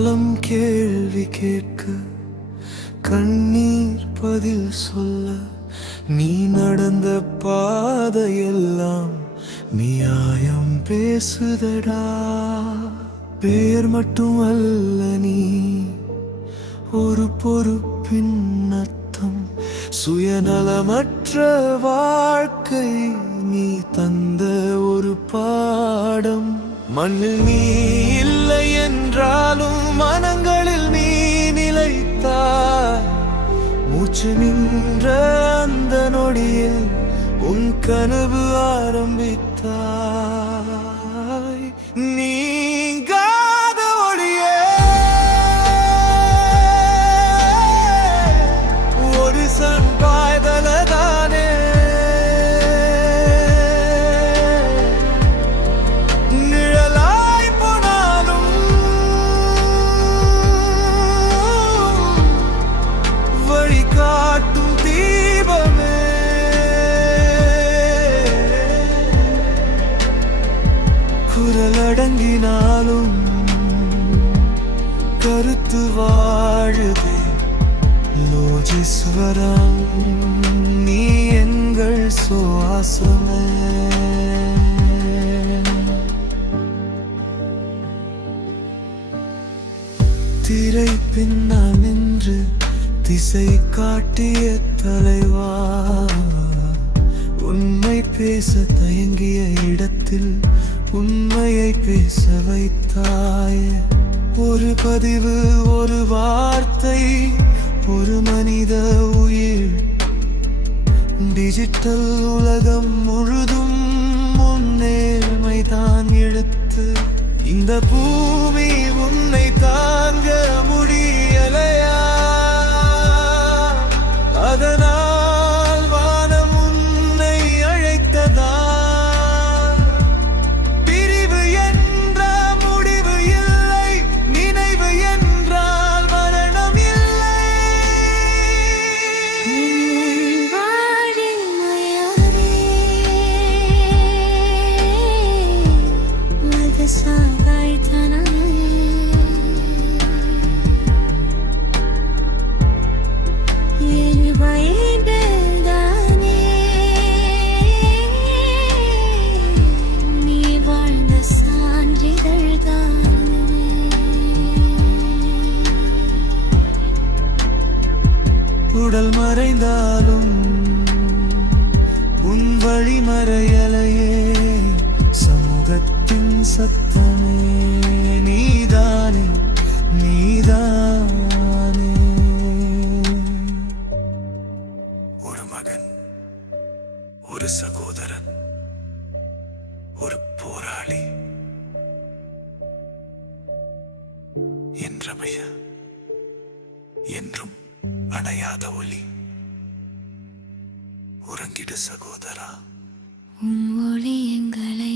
காலம் கேள்வி கேட்க கண்ணீர் பதில் சொல்ல நீ நடந்த பாதையெல்லாம் நியாயம் பேசுதடா. பேர் மட்டும் அல்ல நீ ஒரு பொறுப்பின் அர்த்தம். சுயநலமற்ற வாழ்க்கை நீ தந்த ஒரு பாடம். மண்ணில் நீ இல்லை என்றாலும் மனங்களில் நீ நிலைத்தாய். மூச்சு நின்ற அந்த நொடியில் உன் கனவு ஆரம்பித்தாய். நீங்காத ஒளியே ஒரு சண்பாய்தலதானே. நிழலாய் போனாலும் வழிகாட்டும் தீபமே. குரல் அடங்கினாலும் கருத்து வாழுதே. லோஜீஸ்வரம் நீ எங்கள் சுவாசமே. திரை பின்னால் நின்று திசை காட்டிய தலைவா. உண்மை பேச தயங்கிய இடத்தில் உண்மையை பேச வைத்தாய். ஒரு பதிவு, ஒரு வார்த்தை, ஒரு மனித உயிர். டிஜிட்டல் உலகம் முழுதும் முன்னேர்மைதான் எழுத்து. இந்த பூமி உன்னை தாங்க முடியலையா? அதனால் வானம் உன்னை அழைத்ததா? பிரிவு என்ற முடிவு இல்லை, நினைவு என்றால் மரணம் இல்லை. உடல் மறைந்தாலும் உன் வழி மறையலையே. சமூகத்தின் சத்தமே நீதானே, நீதானே. ஒரு மகன், ஒரு சகோதரன், ஒரு போராளி என்றமைய என்றும் அணையாத ஒளி. உறங்கிடு சகோதரா. உன் ஒளி எங்களை